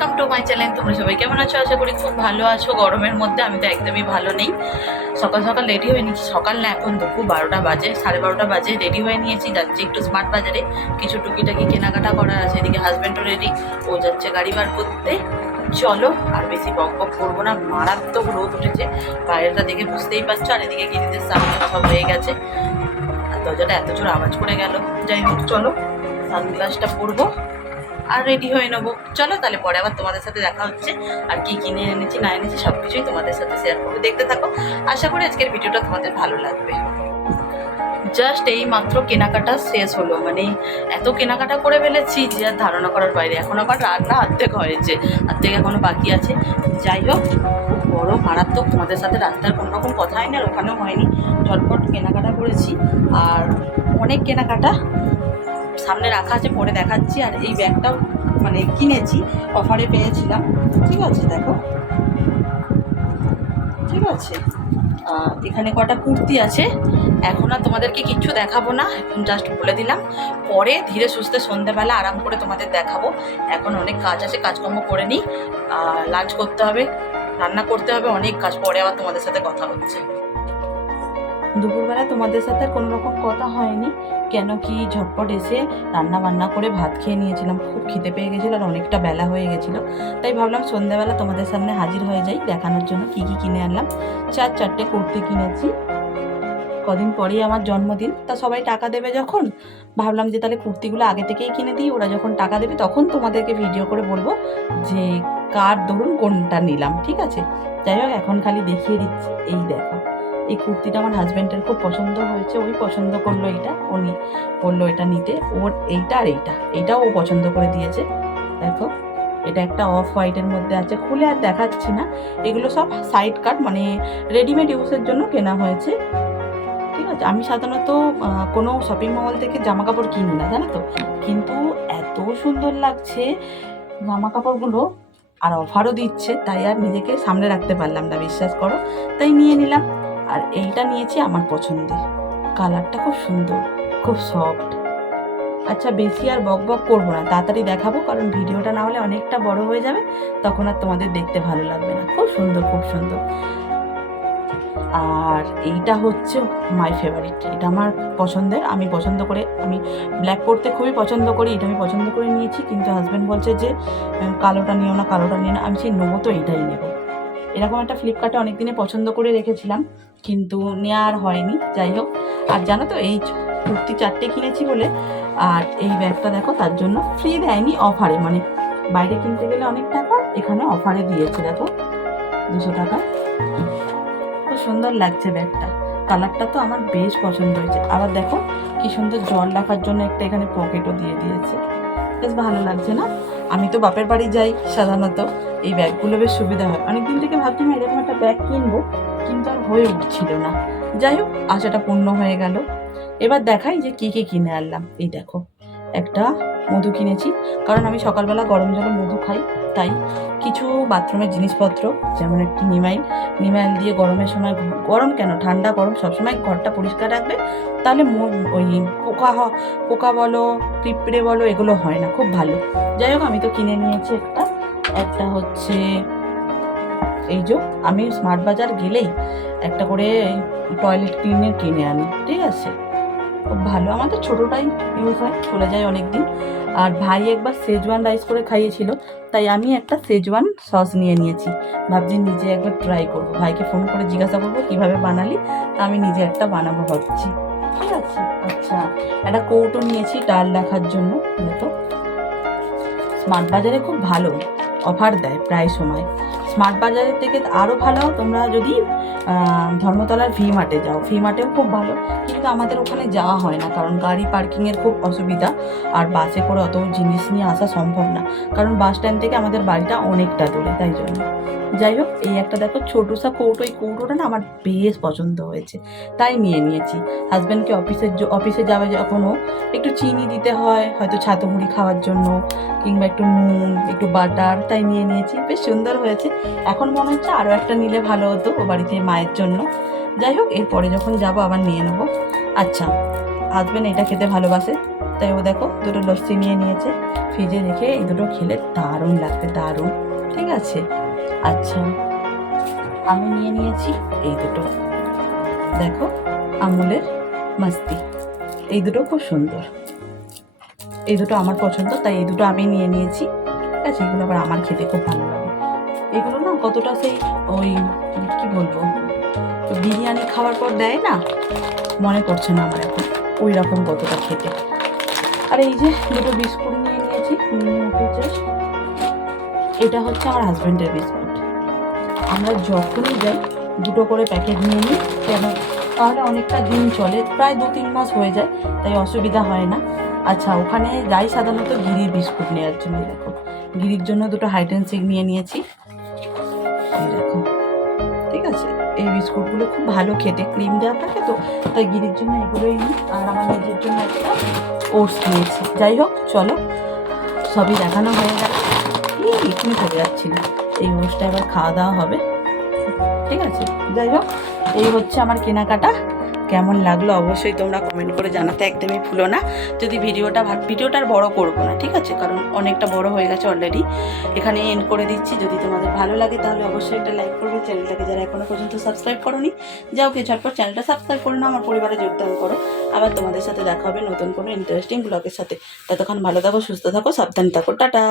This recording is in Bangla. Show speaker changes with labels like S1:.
S1: ওয়েলকাম টু মাই চ্যানেল তোমরা সবাই কেমন আছো? আশা করি খুব ভালো আছো। গরমের মধ্যে আমি তো একদমই ভালো নেই। সকাল সকাল রেডি হয়ে নিয়েছি। সকাল না, এখন দুপুর বারোটা বাজে, সাড়ে বারোটা বাজে। রেডি হয়ে নিয়েছি, যাচ্ছি একটু স্মার্ট বাজারে। কিছু টুকিটাকি কেনাকাটা করার আছে। এদিকে হাজব্যান্ডও রেডি ও যাচ্ছে গাড়ি বার করতে। চলো, আর বেশি বক বক করব না। মারাত্মক রোদ উঠেছে। বাইরেটা দেখে বুঝতেই পারছ। আর এদিকে গিরিদের সামনে সব হয়ে গেছে। আর দরজাটা এত জোর আওয়াজ করে গেল। যাই হোক, চলো সানগ্লাসটা পরবো। আর রেডি হয়ে নেব। চলো তাহলে পরে আবার তোমাদের সাথে দেখা হচ্ছে। আর কি কিনে এনেছি, না এনেছি সব কিছুই তোমাদের সাথে শেয়ার করব। দেখতে থাকো। আশা করি আজকের ভিডিওটা তোমাদের ভালো লাগবে। জাস্ট এই মাত্র কেনাকাটা শেষ হলো। মানে এত কেনাকাটা করে ফেলেছি যে আর ধারণা করার বাইরে। এখন আবার রান্না অর্ধেক হয়েছে। অর্ধেক এখনও বাকি আছে। যাই হোক বড়, মারাত্মক তোমাদের সাথে রাস্তার কোনো রকম কথা হয়নি আর ওখানেও হয়নি। ঝটপট কেনাকাটা করেছি। আর অনেক কেনাকাটা সামনে রাখা আছে, পরে দেখাচ্ছি। আর এই ব্যাগটাও মানে কিনেছি অফারে পেয়েছিলাম। ঠিক আছে, দেখো। ঠিক আছে। এখানে কটা কুর্তি আছে। এখন আর তোমাদেরকে কিচ্ছু দেখাবো না, এখন জাস্ট বলে দিলাম। পরে ধীরে সুস্থে সন্ধ্যেবেলা আরাম করে তোমাদের দেখাবো। এখন অনেক কাজ আছে, কাজকর্ম করে নিই। লাঞ্চ করতে হবে, রান্না করতে হবে, অনেক কাজ, পরে আবার তোমাদের সাথে কথা হচ্ছে। দুপুরবেলা তোমাদের সাথে কোনো রকম কথা হয়নি, কেন কি ঝটপট এসে রান্না বান্না করে ভাত খেয়ে নিয়েছিলাম। খুব খিদে পেয়ে গেছিল আর অনেকটা বেলা হয়ে গেছিল। তাই ভাবলাম সন্ধ্যাবেলা তোমাদের সামনে হাজির হয়ে যাই, দেখানোর জন্য কি কি কিনে আনলাম। চার চারটে কুর্তি কিনেছি। কদিন পরেই আমার জন্মদিন, তা সবাই টাকা দেবে যখন? ভাবলাম যে তাহলে কুর্তিগুলো আগে থেকেই কিনে দিই, ওরা যখন টাকা দেবে তখন তোমাদেরকে ভিডিও করে বলব যে কার ধরুন কোনটা নিলাম, ঠিক আছে? যাই হোক, এখন খালি দেখিয়ে দিচ্ছি, এই দেখো। এই কুর্তিটা আমার হাজব্যান্ডের খুব পছন্দ হয়েছে, ওই পছন্দ করল এইটা উনি বলল এটা নিতে, ওর এইটা আর এইটা, এইটাও ও পছন্দ করে দিয়েছে। দেখো, এটা একটা অফ হোয়াইটের মধ্যে আছে, খুলে আর দেখাচ্ছি না, এগুলো সব সাইড কাট মানে রেডিমেড ইউজের জন্য কেনা হয়েছে। ঠিক আছে, আমি সাধারণত কোনো শপিং মল থেকে জামা কাপড় কিনি না, জানো তো? কিন্তু এত সুন্দর লাগছে জামা কাপড়গুলো আর অফারও দিচ্ছে, তাই আর নিজেকে সামনে রাখতে পারলাম না, বিশ্বাস করো। তাই নিয়ে নিলাম। আর এইটা নিয়েছি আমার পছন্দের। কালারটা খুব সুন্দর, খুব সফট আচ্ছা বেশি আর বক বক করব না, তাড়াতাড়ি দেখাবো, কারণ ভিডিওটা না হলে অনেকটা বড় হয়ে যাবে, তখন আর তোমাদের দেখতে ভালো লাগবে না। খুব সুন্দর খুব সুন্দর। আর এইটা হচ্ছে মাই ফেভারিট এটা আমার পছন্দের। আমি পছন্দ করে, আমি ব্ল্যাক পরতে খুবই পছন্দ করি, এটা আমি পছন্দ করে নিয়েছি, কিন্তু হাজব্যান্ড বলছে যে, কালোটা নিও না, কালোটা নিও না। আমি সেই নেব তো এইটাই নেব। এরকম একটা ফ্লিপকার্টে অনেক দিনে পছন্দ করে রেখেছিলাম, কিন্তু নেওয়া আর হয়নি, যাই হোক। আর জানো তো, এই কুর্তি চারটে কিনেছি বলে, আর এই ব্যাগটা দেখো, তার জন্য ফ্রি দেয়নি অফারে মানে বাইরে কিনতে গেলে অনেক টাকা, এখানে অফারে দিয়েছে, দেখো। দুশো টাকা। খুব সুন্দর লাগছে ব্যাগটা। কালারটা তো আমার বেশ পছন্দ হয়েছে। আবার দেখো, কি সুন্দর জল রাখার জন্য একটা এখানে পকেটও দিয়ে দিয়েছে। বেশ ভালো লাগছে না? আমি তো বাপের বাড়ি যাই সাধারণত। এই ব্যাগগুলো বেশ সুবিধা হয়। অনেকদিন থেকে ভাবছিলাম এরকম একটা ব্যাগ কিনবো, কিন্তু আর হয়ে উঠছিল না। যাই হোক, আশাটা পূর্ণ হয়ে গেল। এবার দেখাই যে কী কী কিনে আনলাম। এই দেখো। একটা মধু কিনেছি। কারণ আমি সকালবেলা গরম জলে মধু খাই, তাই কিছু বাথরুমের জিনিসপত্র, যেমন একটি নিমাইল নিমাইল দিয়ে গরমের সময় গরম কেন? ঠান্ডা, গরম, সবসময় ঘরটা পরিষ্কার রাখবে? তাহলে ওই পোকা পোকা বলো, পিঁপড়ে বলো, এগুলো হয় না, খুব ভালো। যাই হোক, আমি তো কিনে নিয়েছি একটা। একটা হচ্ছে এই যে, আমি স্মার্ট বাজার গেলেই একটা করে টয়লেট ক্লিনার কিনে আনি, ঠিক আছে? খুব ভালো। আমাদের ছোটোটাই ইউজ হয়, চলে যায় অনেক দিন আর ভাই একবার সেজওয়ান রাইস করে খাইয়েছিল, তাই আমি একটা সেজওয়ান সস নিয়ে নিয়েছি। ভাবছি নিজে একবার ট্রাই করব। ভাইকে ফোন করে জিজ্ঞাসা করব কীভাবে বানালি, তা আমি নিজে একটা বানাবো ভাবছি। ঠিক আছে? আচ্ছা। একটা কৌটো নিয়েছি ডাল রাখার জন্য, দেখো। স্মার্ট বাজারে খুব ভালো। অফার দেয় প্রায় সময়। স্মার্ট বাজারের থেকে আরও ভালো, তোমরা যদি ধর্মতলার ভি মার্টে যাও। ভি মার্টেও খুব ভালো, কিন্তু আমাদের ওখানে যাওয়া হয় না, কারণ গাড়ি পার্কিংয়ের খুব অসুবিধা, আর বাসে করে অত জিনিস নিয়ে আসা সম্ভব না। কারণ বাস স্ট্যান্ড থেকে আমাদের বাড়িটা অনেকটা দূরে, তাই জন্য। যাই হোক, এই একটা দেখো ছোটো সা কৌটো এই কৌটোটা না আমার বেশ পছন্দ হয়েছে, তাই নিয়ে নিয়েছি। হাজব্যান্ডকে অফিসের জ- অফিসে যাবে যখনও একটু চিনি দিতে হয়, হয়তো ছাতু মুড়ি খাওয়ার জন্য, কিংবা একটু নুন, একটু বাটার তাই নিয়ে নিয়েছি, বেশ সুন্দর হয়েছে। এখন মনে হচ্ছে আরও একটা নিলে ভালো হতো ও বাড়িতে মায়ের জন্য। যাই হোক, এরপরে যখন যাব আবার নিয়ে নেব। আচ্ছা হাজবেন্ড এটা খেতে ভালোবাসে, তাই ও দেখো দুটো লস্যি নিয়ে নিয়েছে। ফ্রিজে রেখে এই দুটো খেলে দারুণ লাগবে, দারুণ। ঠিক আছে? আচ্ছা আমি নিয়ে নিয়েছি এই দুটো। দেখো, আমুলের মাস্তি। এই দুটো খুব সুন্দর। এই দুটো আমার পছন্দ, তাই এই দুটো আমি নিয়ে নিয়েছি। আছে, এগুলো আবার আমার খেতে খুব ভালো লাগে। এগুলো না কতটা সেই ওই, কি বলব, বিরিয়ানি খাওয়ার পর দেয় না, মনে পড়ছে না আমার এখন ওই রকম কতটা খেতে। আর এই যে দুটো বিস্কুট নিয়ে নিয়েছি এটা হচ্ছে আমার হাজব্যান্ডের বিস্কুট। আমরা যখনই যাই, দুটো করে প্যাকেট নিয়ে নিই, কেন? তাহলে অনেকটা দিন চলে, প্রায় দু তিন মাস হয়ে যায়, তাই অসুবিধা হয় না। আচ্ছা ওখানে যাই সাধারণত গিরির বিস্কুট নেওয়ার জন্য, দেখো। গিরির জন্য দুটো হাইডেন সিক নিয়ে নিয়েছি। দেখো, ঠিক আছে? এই বিস্কুটগুলো খুব ভালো খেতে ক্রিম দেওয়া থাকে তো, তাই গিরির জন্য এগুলোই নিই। আর আমার নিজের জন্য একটা ওটস নিয়েছি। যাই হোক, চলো, সবই দেখানো হয়ে গেল। এখানে যাচ্ছি না এই ওটসটা এবার খাওয়া দাওয়া হবে। ঠিক আছে? যাই হোক, এই হচ্ছে আমার কেনাকাটা। কেমন লাগল অবশ্যই তোমরা কমেন্ট করে জানাতে একদমই ভুলো না। যদি ভিডিওটা ভিডিওটা আর বড় করব না, ঠিক আছে? কারণ অনেকটা বড় হয়ে গেছে অলরেডি এখানে এন্ড করে দিচ্ছি। যদি তোমাদের ভালো লাগে তাহলে অবশ্যই একটা লাইক করবে। চ্যানেলটাকে যারা এখনও পর্যন্ত সাবস্ক্রাইব করোনি, যাও কে ঝটপট চ্যানেলটা সাবস্ক্রাইব করে নাও, আমার পরিবারে যোগদান করো। আবার তোমাদের সাথে দেখা হবে নতুন কোনো ইন্টারেস্টিং ব্লগের সাথে। ততক্ষণ ভালো থাকো, সুস্থ থাকো, সাবধানে থাকো। টাটা!